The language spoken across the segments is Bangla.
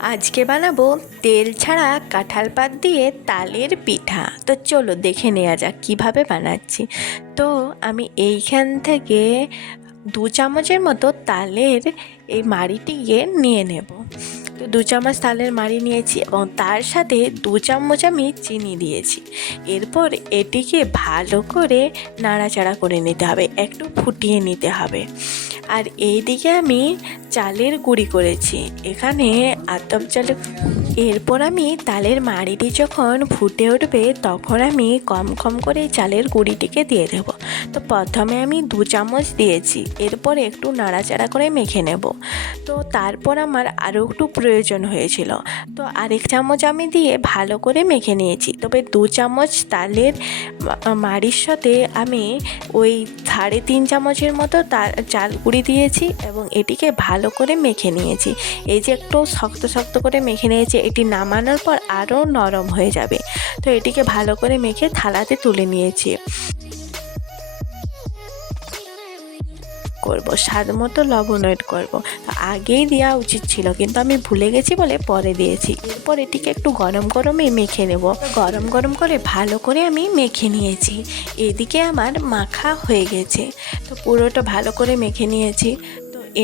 আজকে বানাবো তেল ছাড়া কাঁঠাল পাত দিয়ে তালের পিঠা। তো চলো দেখে নেওয়া যাক কীভাবে বানাচ্ছি। তো আমি এইখান থেকে দু চামচের মতো তালের এই মাড়িটিকে নিয়ে নেব। তো দু চামচ তালের মাড়ি নিয়েছি এবং তার সাথে দু চামচ আমি চিনি দিয়েছি। এরপর এটিকে ভালো করে নাড়াচাড়া করে নিতে হবে, একটু ফুটিয়ে নিতে হবে। আর এইদিকে আমি চালের গুঁড়ি করেছি। এখানে আতপ চালের এরপর আমি তালের মাড়িটি যখন ফুটে উঠবে, তখন আমি কম কম করে চালের গুঁড়িটিকে দিয়ে দেবো। তো প্রথমে আমি দু চামচ দিয়েছি, এরপর একটু নাড়াচাড়া করে মেখে নেব। তো তারপর আমার আরও একটু প্রয়োজন হয়েছিল। তো আরেক চামচ আমি দিয়ে ভালো করে মেখে নিয়েছি। তবে দু চামচ তালের মাড়ির সাথে আমি ওই সাড়ে তিন চামচের মতো তার চাল গুঁড়ি দিয়েছি এবং এটিকে ভালো করে মেখে নিয়েছি। এই যে একটু শক্ত শক্ত করে মেখে নিয়েছি, এটি নামানোর পর আরও নরম হয়ে যাবে। তো এটিকে ভালো করে মেখে থালাতে তুলে নিয়েছি। করব, স্বাদ মতো লবণ এড করব। আগেই দেওয়া উচিত ছিল, কিন্তু আমি ভুলে গেছি বলে পরে দিয়েছি। এরপর এটিকে একটু গরম গরমে মেখে নেব। গরম গরম করে ভালো করে আমি মেখে নিয়েছি। এদিকে আমার মাখা হয়ে গেছে। তো পুরোটা ভালো করে মেখে নিয়েছি।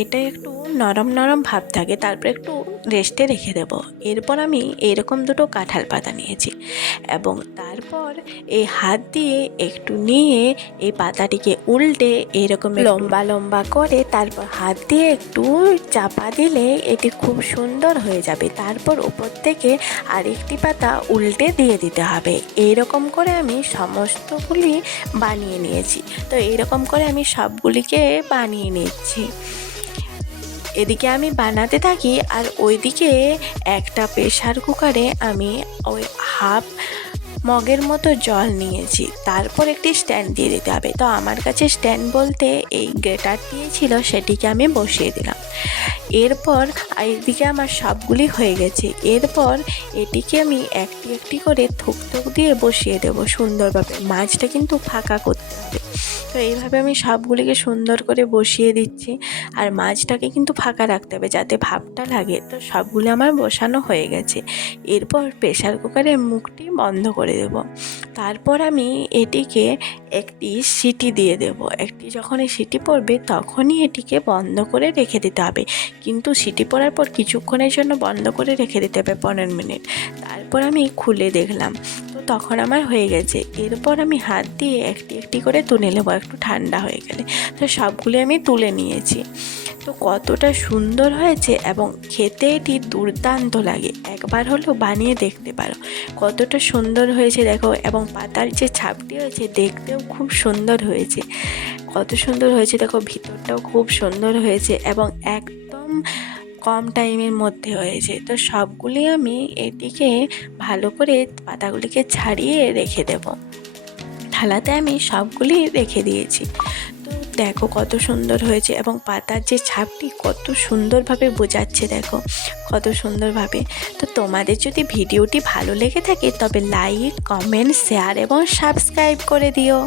এটা একটু নরম নরম ভাব থাকে, তারপর একটু রেস্টে রেখে দেবো। এরপর আমি এরকম দুটো কাঁঠাল পাতা নিয়েছি এবং তারপর এই হাত দিয়ে একটু নিয়ে এই পাতাটিকে উল্টে এরকম লম্বা লম্বা করে তারপর হাত দিয়ে একটু চাপা দিলে এটি খুব সুন্দর হয়ে যাবে। তারপর উপর থেকে আরেকটি পাতা উল্টে দিয়ে দিতে হবে। এইরকম করে আমি সমস্তগুলি বানিয়ে নিয়েছি। তো এইরকম করে আমি সবগুলিকে বানিয়ে নিচ্ছি। এদিকে আমি বানাতে থাকি আর ওইদিকে একটা প্রেশার কুকারে আমি ওই হাফ মগের মতো জল নিয়েছি। তারপর একটি স্ট্যান্ড দিয়ে দিতে হবে। তো আমার কাছে স্ট্যান্ড বলতে এই গ্রেটারটি ছিল, সেটিকে আমি বসিয়ে দিলাম। এরপর এইদিকে আমার সবগুলি হয়ে গেছে। এরপর এটিকে আমি একটি একটি করে থুক থুক দিয়ে বসিয়ে দেব সুন্দরভাবে। মাছটা কিন্তু ফাঁকা করতে হবে। তো এইভাবে আমি সবগুলিকে সুন্দর করে বসিয়ে দিচ্ছি। আর মাছটাকে কিন্তু ফাঁকা রাখতে হবে যাতে ভাপটা লাগে। তো সবগুলো আমার বসানো হয়ে গেছে। এরপর প্রেশার কুকারের মুখটি বন্ধ করে দেব। তারপর আমি এটিকে একটি সিটি দিয়ে দেব। একটি যখন এই সিটি পড়বে তখনই এটিকে বন্ধ করে রেখে দিতে হবে। কিন্তু সিটি পড়ার পর কিছুক্ষণের জন্য বন্ধ করে রেখে দিতে হবে পনেরো মিনিট। তারপর আমি খুলে দেখলাম। তখন আমার হয়ে গেছে। এরপর আমি হাত দিয়ে একটি একটি করে তুলে নেব, একটু ঠান্ডা হয়ে গেলে। তো সবগুলি আমি তুলে নিয়েছি। তো কতটা সুন্দর হয়েছে এবং খেতে এটি দুর্দান্ত লাগে। একবার হলেও বানিয়ে দেখতে পারো। কতটা সুন্দর হয়েছে দেখো এবং পাতার যে ছাপটি হয়েছে দেখতেও খুব সুন্দর হয়েছে। কত সুন্দর হয়েছে দেখো, ভিতরটাও খুব সুন্দর হয়েছে এবং একদম কম টাইমের মধ্যে হয়েছে তো সবগুলি আমি এটিকে ভালো করে পাতাগুলিকে ছাড়িয়ে রেখে দেব। থালাতে আমি সবগুলি রেখে দিয়েছি। তো দেখো কত সুন্দর হয়েছে এবং পাতার যে ছাপটি কত সুন্দরভাবে বোঝাচ্ছে দেখো, কত সুন্দরভাবে। তো তোমাদের যদি ভিডিওটি ভালো লেগে থাকে তবে লাইক, কমেন্ট, শেয়ার এবং সাবস্ক্রাইব করে দিও।